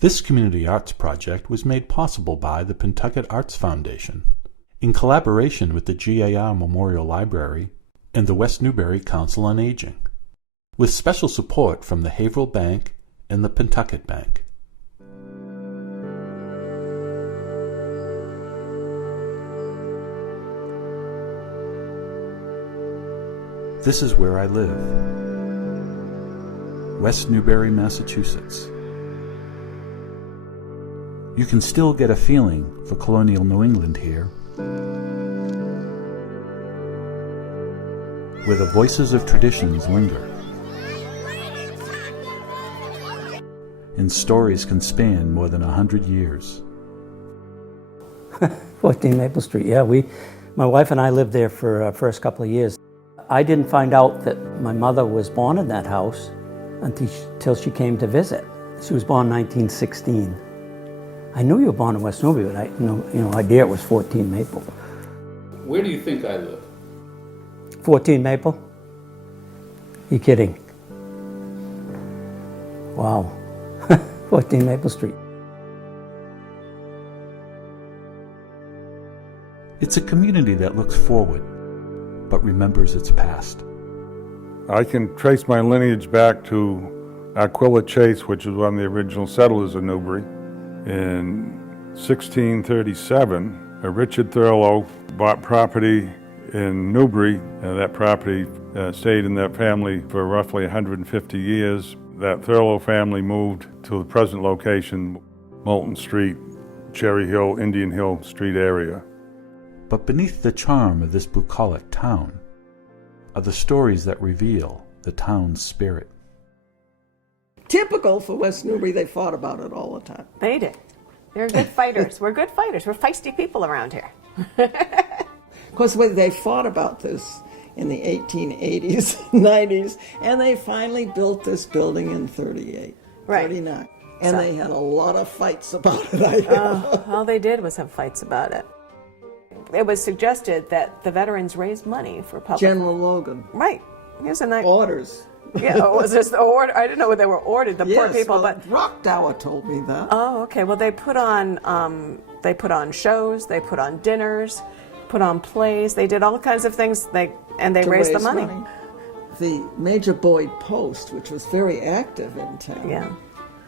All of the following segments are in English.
This community arts project was made possible by the Pentucket Arts Foundation, in collaboration with the GAR Memorial Library and the West Newbury Council on Aging, with special support from the Haverhill Bank and the Pentucket Bank. This is where I live. West Newbury, Massachusetts. You can still get a feeling for colonial New England here, where the voices of traditions linger, and stories can span more than 100 years. 14 Maple Street, yeah. My wife and I lived there for the first couple of years. I didn't find out that my mother was born in that house until she came to visit. She was born in 1916. I knew you were born in West Newbury, but I had no idea it was 14 Maple. Where do you think I live? 14 Maple? You kidding? Wow. 14 Maple Street. It's a community that looks forward, but remembers its past. I can trace my lineage back to Aquila Chase, which was one of the original settlers of Newbury. In 1637, Richard Thurlow bought property in Newbury. That property stayed in that family for roughly 150 years. That Thurlow family moved to the present location, Moulton Street, Cherry Hill, Indian Hill Street area. But beneath the charm of this bucolic town are the stories that reveal the town's spirit. Typical for West Newbury, they fought about it all the time. They did. They're good fighters. We're good fighters. We're feisty people around here. Of course, they fought about this in the 1880s, 90s, and they finally built this building in 38, right. 39. And they had a lot of fights about it. All they did was have fights about it. It was suggested that the veterans raise money for public... General Logan. Right. Here's a nice... Orders. Yeah, was this the order? I didn't know they were ordered, the poor people, well, but... Rockdower told me that. Oh, okay. Well, they put on shows, they put on dinners, put on plays, they did all kinds of things, and they raised the money. The Major Boyd Post, which was very active in town,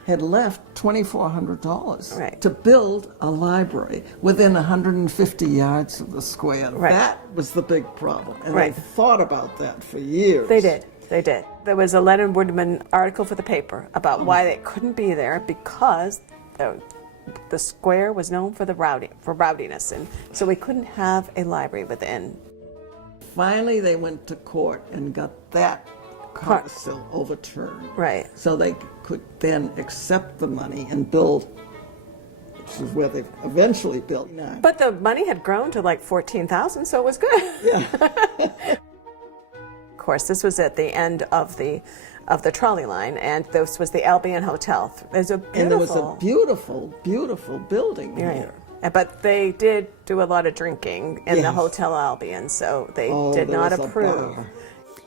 had left $2,400 to build a library within 150 yards of the square. Right. That was the big problem, and they thought about that for years. They did. They did. There was a Leonard Woodman article for the paper about why they couldn't be there because the square was known for rowdiness, and so we couldn't have a library within. Finally, they went to court and got that codicil overturned. Right. So they could then accept the money and build, which is where they eventually built now. But the money had grown to like $14,000, so it was good. Yeah. Of course, this was at the end of the trolley line, and this was the Albion Hotel. There's a beautiful, and there was a beautiful, beautiful building here. But they did do a lot of drinking in the Hotel Albion, so they did not approve.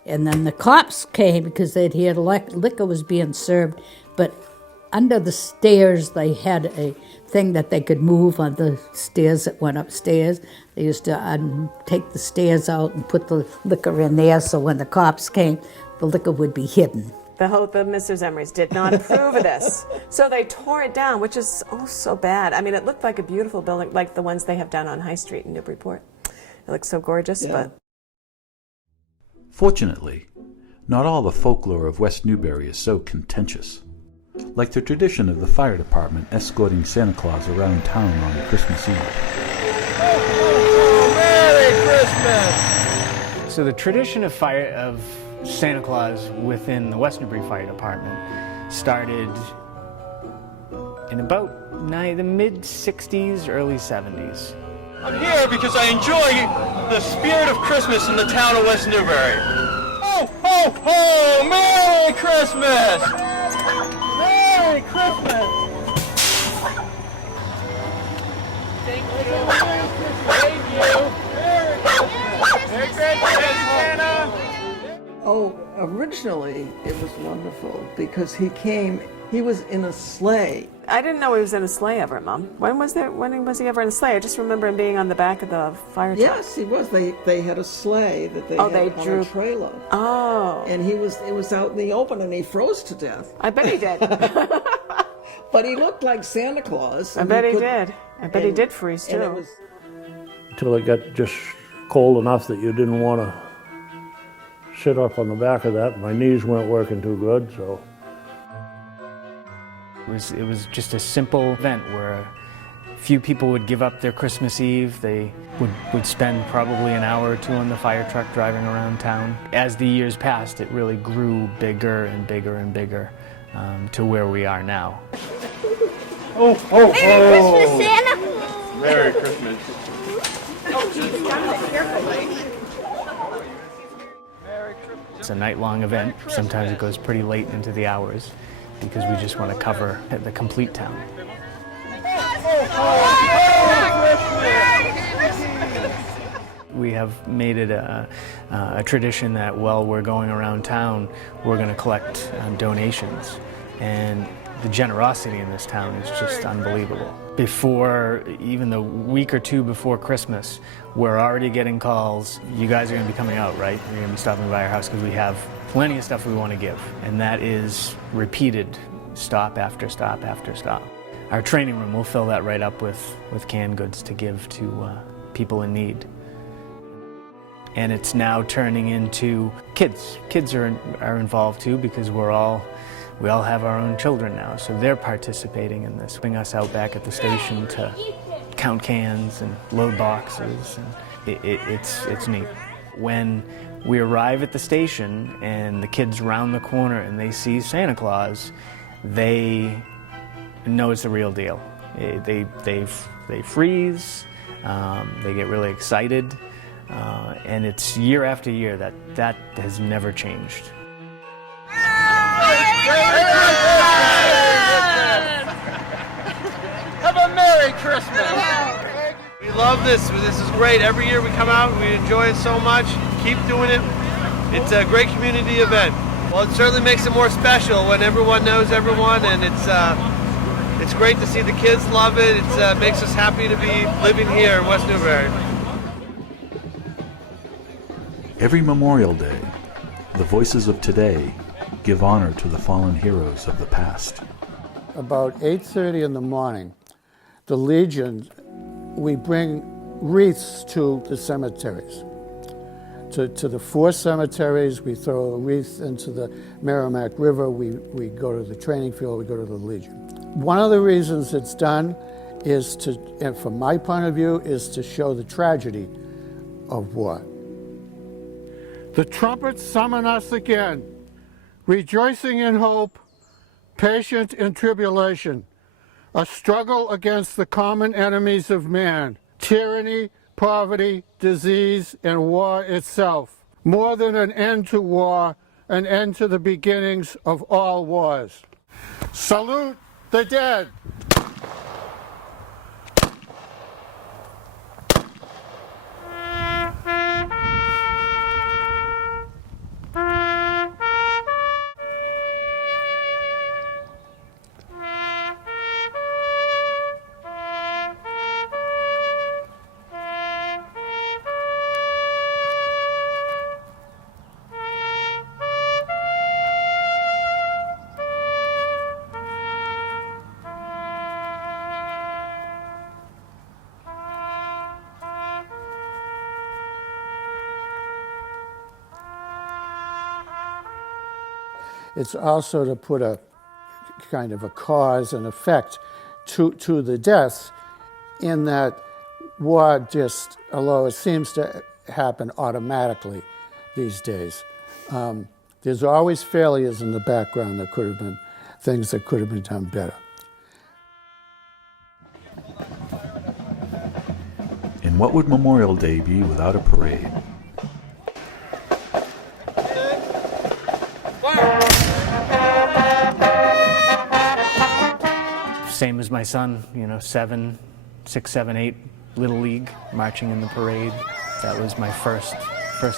And then the cops came because they'd heard liquor was being served, but under the stairs they had a thing that they could move on the stairs that went upstairs. They used to take the stairs out and put the liquor in there, so when the cops came, the liquor would be hidden. The Mr. Zemrys did not approve of this, so they tore it down, which is so bad. I mean, it looked like a beautiful building, like the ones they have down on High Street in Newburyport. It looks so gorgeous, but... Fortunately, not all the folklore of West Newbury is so contentious, like the tradition of the fire department escorting Santa Claus around town on Christmas Eve. Oh, Merry Christmas! So the tradition of Santa Claus within the West Newbury Fire Department started in about the mid-60s, early 70s. I'm here because I enjoy the spirit of Christmas in the town of West Newbury. Ho, ho, ho! Merry Christmas! Merry Christmas! Thank you. Thank you. Merry Christmas, Santa! Oh, originally it was wonderful because he came He was in a sleigh. I didn't know he was in a sleigh ever, Mom. When was he ever in a sleigh? I just remember him being on the back of the fire truck. Yes, he was. They had a sleigh that they had on a trailer. Oh. And it was out in the open, and he froze to death. I bet he did. But he looked like Santa Claus. I bet he did. I bet he did freeze too. Until it got just cold enough that you didn't want to sit up on the back of that. My knees weren't working too good, so. It was just a simple event where a few people would give up their Christmas Eve. They would spend probably an hour or two on the fire truck driving around town. As the years passed, it really grew bigger and bigger and bigger to where we are now. Merry Christmas, Santa! Merry Christmas. It's a night-long event. Sometimes it goes pretty late into the hours because we just want to cover the complete town. We have made it a tradition that while we're going around town, we're going to collect donations. And the generosity in this town is just unbelievable. Before, even the week or two before Christmas, we're already getting calls. You guys are going to be coming out, right? You're going to be stopping by our house because we have plenty of stuff we want to give. And that is repeated stop after stop after stop. Our training room will fill that right up with canned goods to give to people in need. And it's now turning into kids. Kids are involved too because we all have our own children now, so they're participating in this. Bring us out back at the station to count cans and load boxes, and it's neat. When we arrive at the station and the kids round the corner and they see Santa Claus, they know it's the real deal. They freeze, they get really excited, and it's year after year that has never changed. Have a Merry Christmas! We love this. This is great. Every year we come out, we enjoy it so much. Keep doing it. It's a great community event. Well, it certainly makes it more special when everyone knows everyone, and it's great to see the kids love it. It makes us happy to be living here in West Newbury. Every Memorial Day, the voices of today give honor to the fallen heroes of the past. About 8:30 in the morning, the Legion, we bring wreaths to the cemeteries. To the 4 cemeteries, we throw a wreath into the Merrimack River, we go to the training field, we go to the Legion. One of the reasons it's done is and from my point of view, is to show the tragedy of war. The trumpets summon us again, rejoicing in hope, patient in tribulation, a struggle against the common enemies of man, tyranny, poverty, disease, and war itself. More than an end to war, an end to the beginnings of all wars. Salute the dead! It's also to put a kind of a cause and effect to the deaths, in that war just, although it seems to happen automatically these days, there's always failures in the background that could have been things that could have been done better. And what would Memorial Day be without a parade? Same as my son, 6, 7, 8, Little League, marching in the parade. That was my first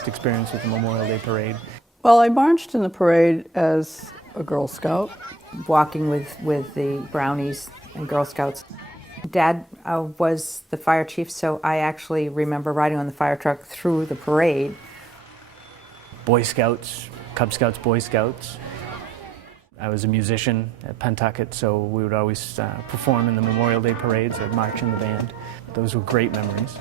experience with the Memorial Day parade. Well, I marched in the parade as a Girl Scout. Walking with the Brownies and Girl Scouts. Dad was the fire chief, so I actually remember riding on the fire truck through the parade. Boy Scouts, Cub Scouts, Boy Scouts. I was a musician at Pentucket, so we would always perform in the Memorial Day parades or march in the band. Those were great memories.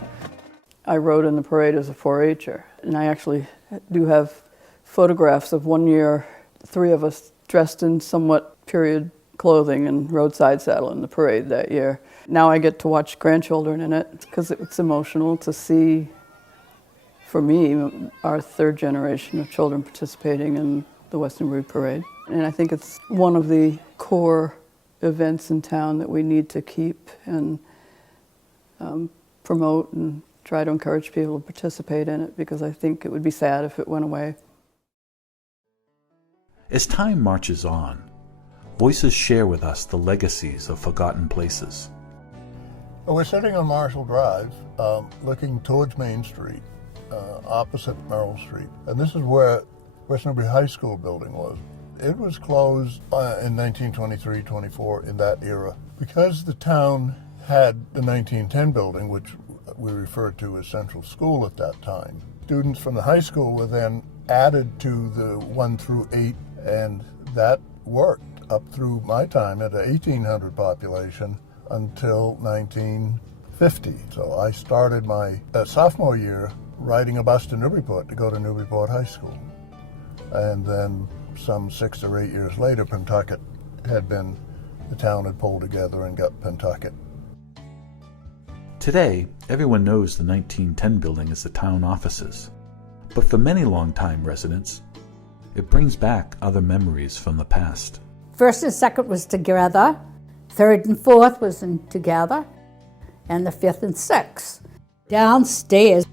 I rode in the parade as a 4-H'er, and I actually do have photographs of one year, the 3 of us dressed in somewhat period clothing and roadside saddle in the parade that year. Now I get to watch grandchildren in it because it's emotional to see, for me, our 3rd generation of children participating in the West Newbury Parade. And I think it's one of the core events in town that we need to keep and promote and try to encourage people to participate in it, because I think it would be sad if it went away. As time marches on, voices share with us the legacies of forgotten places. Well, we're sitting on Marshall Drive, looking towards Main Street, opposite Merrill Street. And this is where West Newbury High School building was. It was closed in 1923-24 in that era. Because the town had the 1910 building, which we referred to as Central School at that time, students from the high school were then added to the 1 through 8, and that worked up through my time at an 1,800 population until 1950. So I started my sophomore year riding a bus to Newburyport to go to Newburyport High School. And then some 6 or 8 years later, Pentucket the town had pulled together and got Pentucket. Today, everyone knows the 1910 building as the town offices. But for many longtime residents, it brings back other memories from the past. 1st and 2nd was together, 3rd and 4th was together, and the 5th and 6th. Downstairs,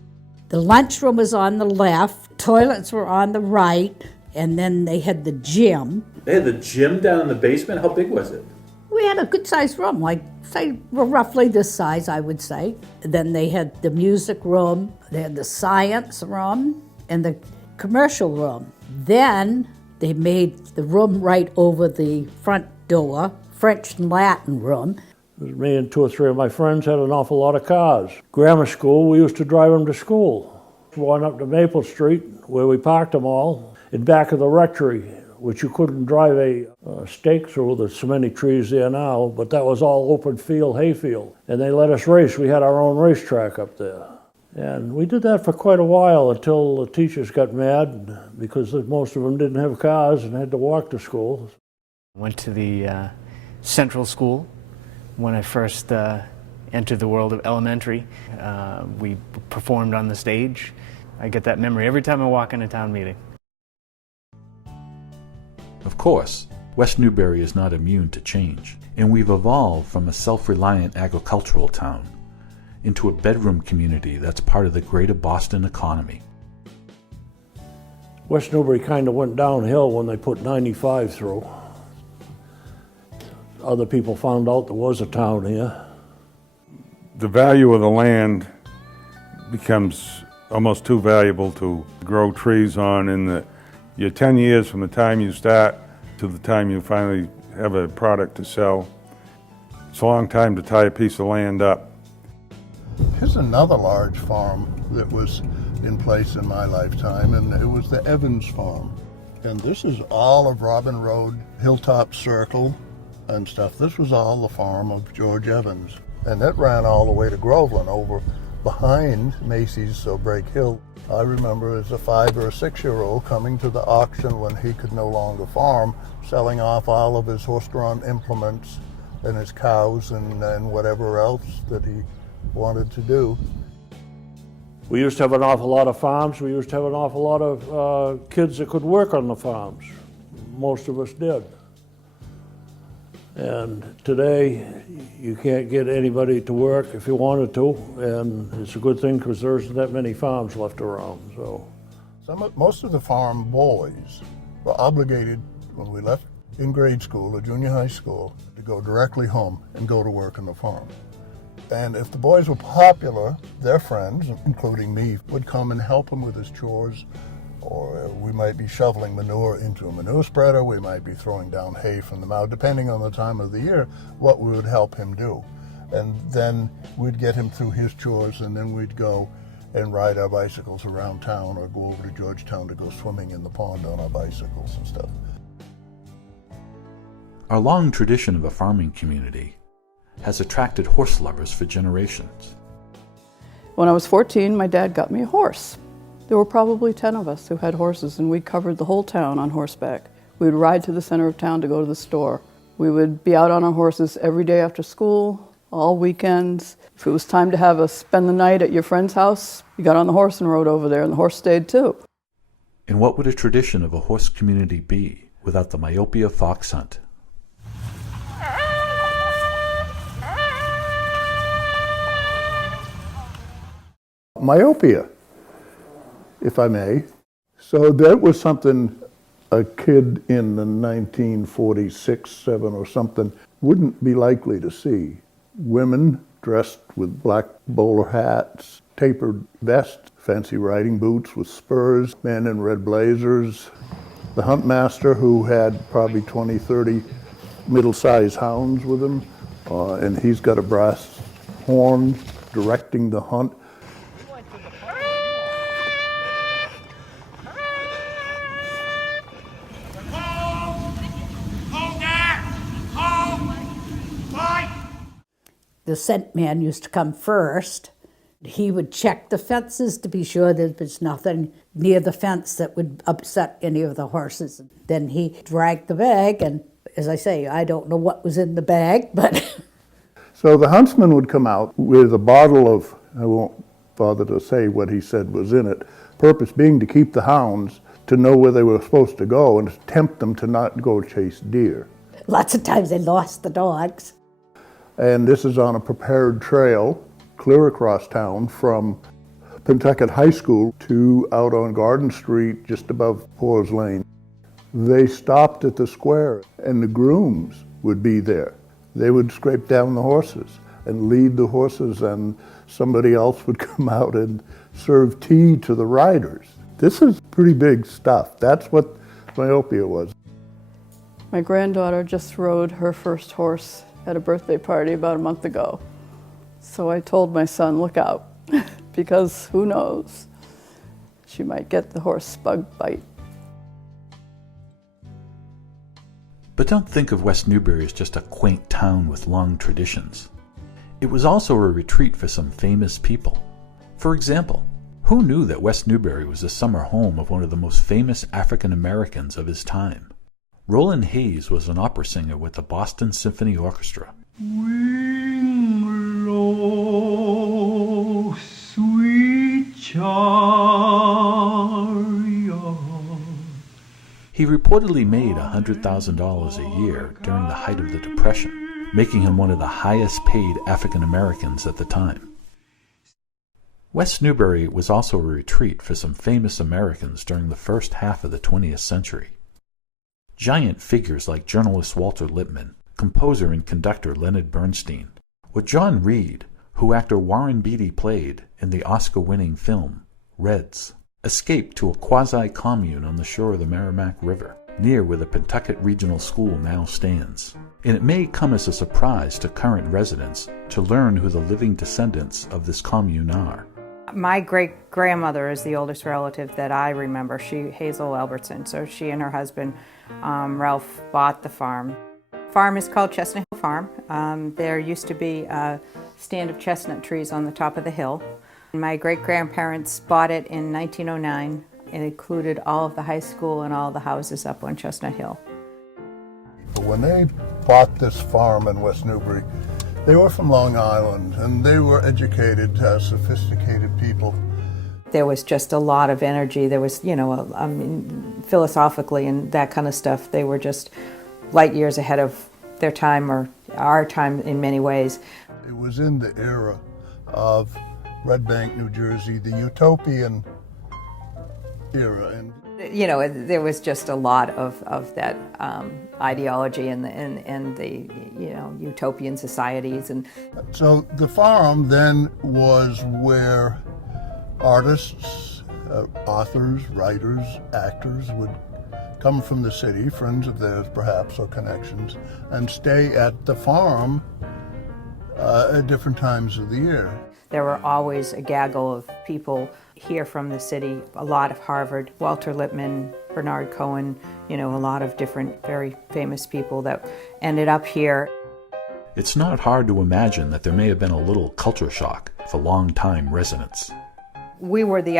the lunchroom was on the left, toilets were on the right, and then they had the gym. They had the gym down in the basement? How big was it? We had a good-sized room, like, say, roughly this size, I would say. Then they had the music room, they had the science room, and the commercial room. Then they made the room right over the front door, French and Latin room. Me and 2 or 3 of my friends had an awful lot of cars. Grammar school, we used to drive them to school. One up to Maple Street, where we parked them all, in back of the rectory, which you couldn't drive a stake through. There's so many trees there now, but that was all open field, hayfield. And they let us race. We had our own racetrack up there. And we did that for quite a while until the teachers got mad because most of them didn't have cars and had to walk to school. Went to the Central School when I first entered the world of elementary. We performed on the stage. I get that memory every time I walk in a town meeting. Of course, West Newbury is not immune to change, and we've evolved from a self-reliant agricultural town into a bedroom community that's part of the greater Boston economy. West Newbury kind of went downhill when they put 95 through. Other people found out there was a town here. The value of the land becomes almost too valuable to grow trees on in your 10 years from the time you start to the time you finally have a product to sell. It's a long time to tie a piece of land up. Here's another large farm that was in place in my lifetime, and it was the Evans Farm. And this is all of Robin Road, Hilltop Circle and stuff. This was all the farm of George Evans. And it ran all the way to Groveland over behind Macy's Brake Hill. I remember as a 5 or 6 year old coming to the auction when he could no longer farm, selling off all of his horse-drawn implements and his cows and whatever else that he wanted to do. We used to have an awful lot of farms. We used to have an awful lot of kids that could work on the farms. Most of us did. And today, you can't get anybody to work if you wanted to, and it's a good thing because there isn't that many farms left around. So, most of the farm boys were obligated, when we left in grade school or junior high school, to go directly home and go to work on the farm. And if the boys were popular, their friends, including me, would come and help them with his chores or we might be shoveling manure into a manure spreader, we might be throwing down hay from the mow, depending on the time of the year, what we would help him do. And then we'd get him through his chores, and then we'd go and ride our bicycles around town or go over to Georgetown to go swimming in the pond on our bicycles and stuff. Our long tradition of a farming community has attracted horse lovers for generations. When I was 14, my dad got me a horse. There were probably 10 of us who had horses, and we covered the whole town on horseback. We would ride to the center of town to go to the store. We would be out on our horses every day after school, all weekends. If it was time to spend the night at your friend's house, you got on the horse and rode over there, and the horse stayed too. And what would a tradition of a horse community be without the myopia fox hunt? Myopia, if I may. So that was something a kid in the 1946, 7 or something wouldn't be likely to see. Women dressed with black bowler hats, tapered vests, fancy riding boots with spurs, men in red blazers. The hunt master, who had probably 20, 30 middle-sized hounds with him, and he's got a brass horn directing the hunt. The scent man used to come first. He would check the fences to be sure there was nothing near the fence that would upset any of the horses. Then he dragged the bag, and as I say, I don't know what was in the bag, but... So the huntsman would come out with a bottle of, I won't bother to say what he said was in it, purpose being to keep the hounds to know where they were supposed to go and tempt them to not go chase deer. Lots of times they lost the dogs. And this is on a prepared trail, clear across town from Pentucket High School to out on Garden Street, just above Poor's Lane. They stopped at the square, and the grooms would be there. They would scrape down the horses and lead the horses, and somebody else would come out and serve tea to the riders. This is pretty big stuff. That's what myopia was. My granddaughter just rode her first horse at a birthday party about a month ago. So I told my son, look out, because who knows, she might get the horse bug bite. But don't think of West Newbury as just a quaint town with long traditions. It was also a retreat for some famous people. For example, who knew that West Newbury was the summer home of one of the most famous African Americans of his time? Roland Hayes was an opera singer with the Boston Symphony Orchestra. Swing low, sweet chariot. He reportedly made $100,000 a year during the height of the Depression, making him one of the highest paid African Americans at the time. West Newbury was also a retreat for some famous Americans during the first half of the 20th century. Giant figures like journalist Walter Lippmann, composer and conductor Leonard Bernstein, or John Reed, who actor Warren Beatty played in the Oscar-winning film Reds, escaped to a quasi-commune on the shore of the Merrimack River, near where the Pentucket Regional School now stands. And it may come as a surprise to current residents to learn who the living descendants of this commune are. My great-grandmother is the oldest relative that I remember, Hazel Albertson. So she and her husband, Ralph, bought the farm. Farm is called Chestnut Hill Farm. There used to be a stand of chestnut trees on the top of the hill. My great-grandparents bought it in 1909. It included all of the high school and all the houses up on Chestnut Hill. When they bought this farm in West Newbury, they were from Long Island, and they were educated, sophisticated people. There was just a lot of energy. There was, philosophically and that kind of stuff, they were just light years ahead of their time, or our time in many ways. It was in the era of Red Bank, New Jersey, the utopian era. And there was just a lot of that ideology and the utopian societies. And so the farm then was where artists authors, writers, actors would come from the city, friends of theirs perhaps, or connections, and stay at the farm at different times of the year. There were always a gaggle of people here from the city, a lot of Harvard, Walter Lippmann, Bernard Cohen, a lot of different very famous people that ended up here. It's not hard to imagine that there may have been a little culture shock for long-time residents. We were the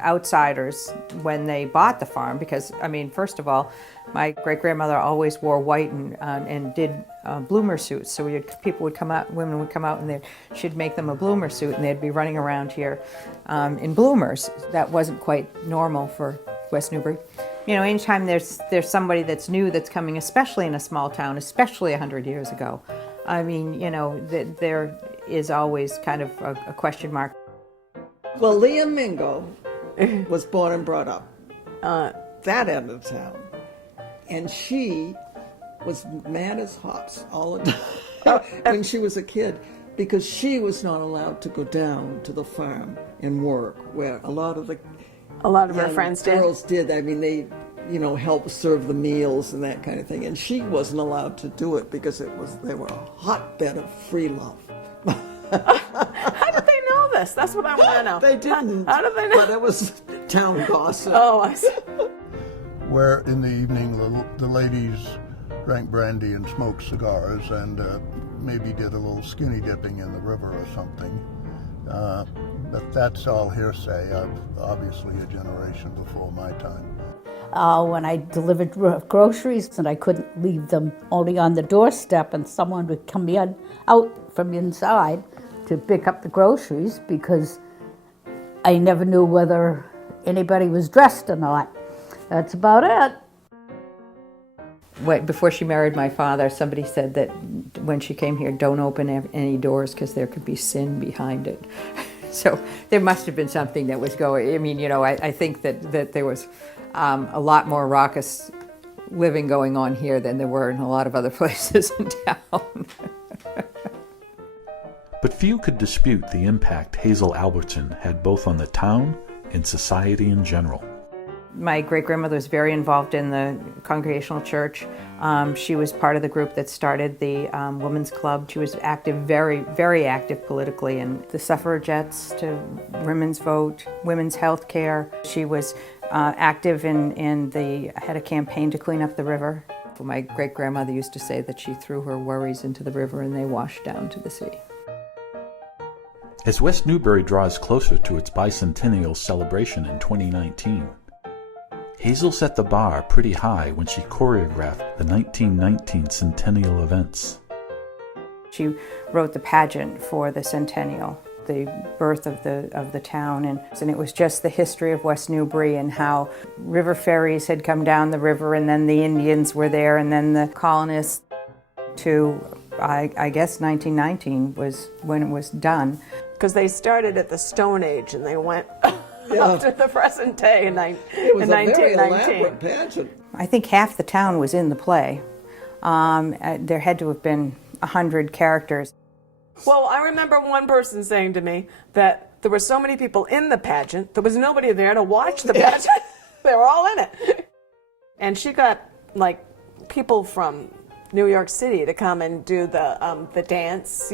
outsiders when they bought the farm because, first of all, my great-grandmother always wore white and did bloomer suits. So people would come out, women would come out, and she'd make them a bloomer suit, and they'd be running around here in bloomers. That wasn't quite normal for West Newbury. Anytime there's somebody that's new that's coming, especially in a small town, especially 100 years ago, there is always kind of a question mark. Well, Leah Mingo was born and brought up that end of town. And she was mad as hops all the time when she was a kid because she was not allowed to go down to the farm and work where a lot of her friends girls did. They helped serve the meals and that kind of thing. And she wasn't allowed to do it because they were a hotbed of free love. How did they know this? That's what I want to know. They didn't. How did they know? But it was town gossip. Oh, I see. Where in the evening the ladies drank brandy and smoked cigars and maybe did a little skinny dipping in the river or something. But that's all hearsay. Obviously a generation before my time. When I delivered groceries and I couldn't leave them only on the doorstep and someone would come out from inside to pick up the groceries because I never knew whether anybody was dressed or not. That's about it. Before she married my father, somebody said that when she came here, don't open any doors because there could be sin behind it. So there must have been something that was going. I think that there was a lot more raucous living going on here than there were in a lot of other places in town. But few could dispute the impact Hazel Albertson had both on the town and society in general. My great-grandmother was very involved in the Congregational Church. She was part of the group that started the Women's Club. She was active, very, very active politically, in the suffragettes to women's vote, women's health care. She was active had a campaign to clean up the river. My great-grandmother used to say that she threw her worries into the river and they washed down to the sea. As West Newbury draws closer to its bicentennial celebration in 2019, Hazel set the bar pretty high when she choreographed the 1919 centennial events. She wrote the pageant for the centennial, the birth of the town, and it was just the history of West Newbury and how river ferries had come down the river, and then the Indians were there, and then the colonists to, I guess 1919 was when it was done. Because they started at the Stone Age and they went up to the present day in 1919. It was a very elaborate pageant. I think half the town was in the play. There had to have been 100 characters. Well, I remember one person saying to me that there were so many people in the pageant, there was nobody there to watch the pageant. They were all in it. And she got people from New York City to come and do the dance,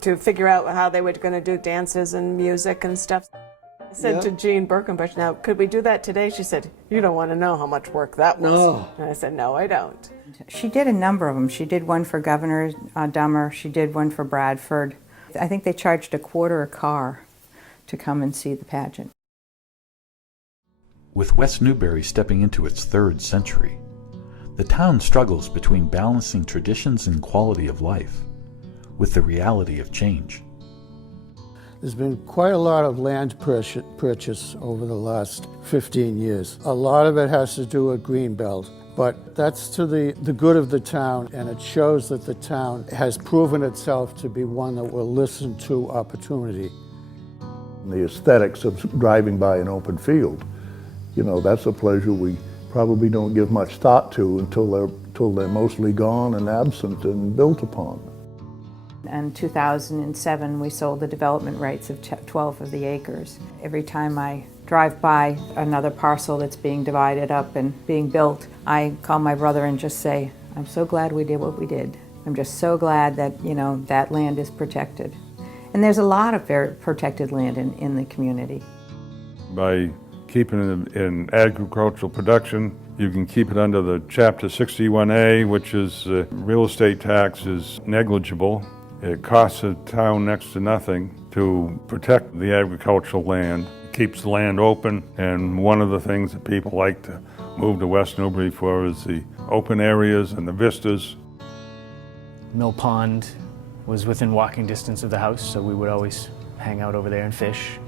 to figure out how they were going to do dances and music and stuff. I said to Jean Birkenbush, now, could we do that today? She said, you don't want to know how much work that was. No. And I said, no, I don't. She did a number of them. She did one for Governor Dummer. She did one for Bradford. I think they charged $0.25 a car to come and see the pageant. With West Newbury stepping into its third century, the town struggles between balancing traditions and quality of life with the reality of change. There's been quite a lot of land purchase over the last 15 years. A lot of it has to do with Greenbelt, but that's to the good of the town, and it shows that the town has proven itself to be one that will listen to opportunity. The aesthetics of driving by an open field, that's a pleasure we probably don't give much thought to until they're mostly gone and absent and built upon. In 2007, we sold the development rights of 12 of the acres. Every time I drive by another parcel that's being divided up and being built, I call my brother and just say, I'm so glad we did what we did. I'm just so glad that, you know, that land is protected. And there's a lot of very protected land in the community. By keeping it in agricultural production, you can keep it under the Chapter 61A, which is real estate tax is negligible. It costs the town next to nothing to protect the agricultural land. It keeps the land open, and one of the things that people like to move to West Newbury for is the open areas and the vistas. Mill Pond was within walking distance of the house, so we would always hang out over there and fish.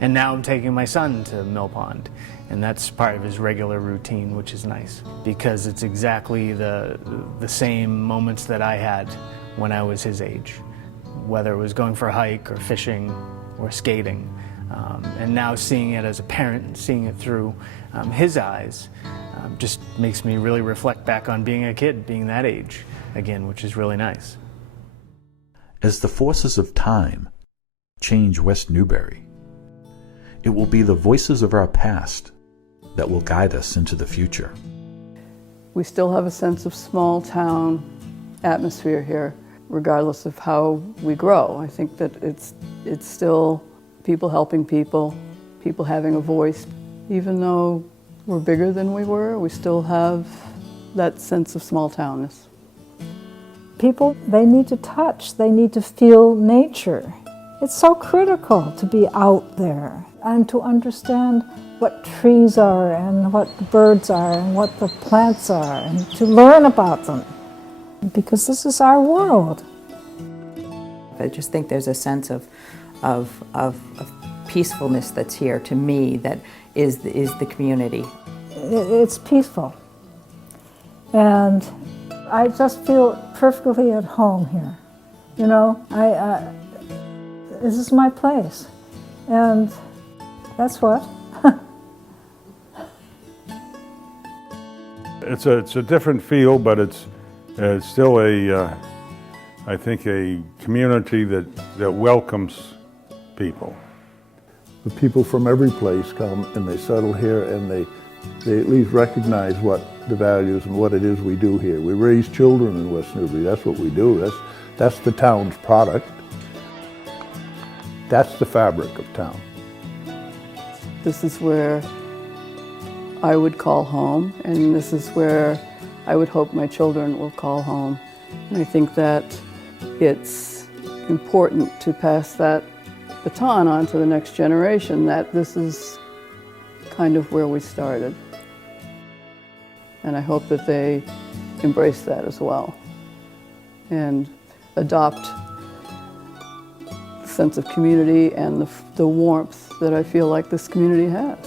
And now I'm taking my son to Mill Pond, and that's part of his regular routine, which is nice, because it's exactly the same moments that I had when I was his age, whether it was going for a hike or fishing or skating. And now seeing it as a parent and seeing it through his eyes just makes me really reflect back on being a kid, being that age again, which is really nice. As the forces of time change West Newbury, it will be the voices of our past that will guide us into the future. We still have a sense of small town atmosphere here, regardless of how we grow. I think that it's still people helping people, people having a voice. Even though we're bigger than we were, we still have that sense of small townness. People, they need to touch, they need to feel nature. It's so critical to be out there and to understand what trees are and what the birds are and what the plants are and to learn about them, because this is our world. I just think there's a sense of peacefulness that's here to me that is the community. It's peaceful, and I just feel perfectly at home here. You know, this is my place, and that's what. It's a different feel, but it's still I think a community that welcomes people. The people from every place come and they settle here, and they at least recognize what the values and what it is we do here. We raise children in West Newbury. That's what we do. That's the town's product. That's the fabric of town. This is where I would call home, and this is where I would hope my children will call home. And I think that it's important to pass that baton on to the next generation, that this is kind of where we started. And I hope that they embrace that as well and adopt the sense of community and the warmth that I feel like this community has.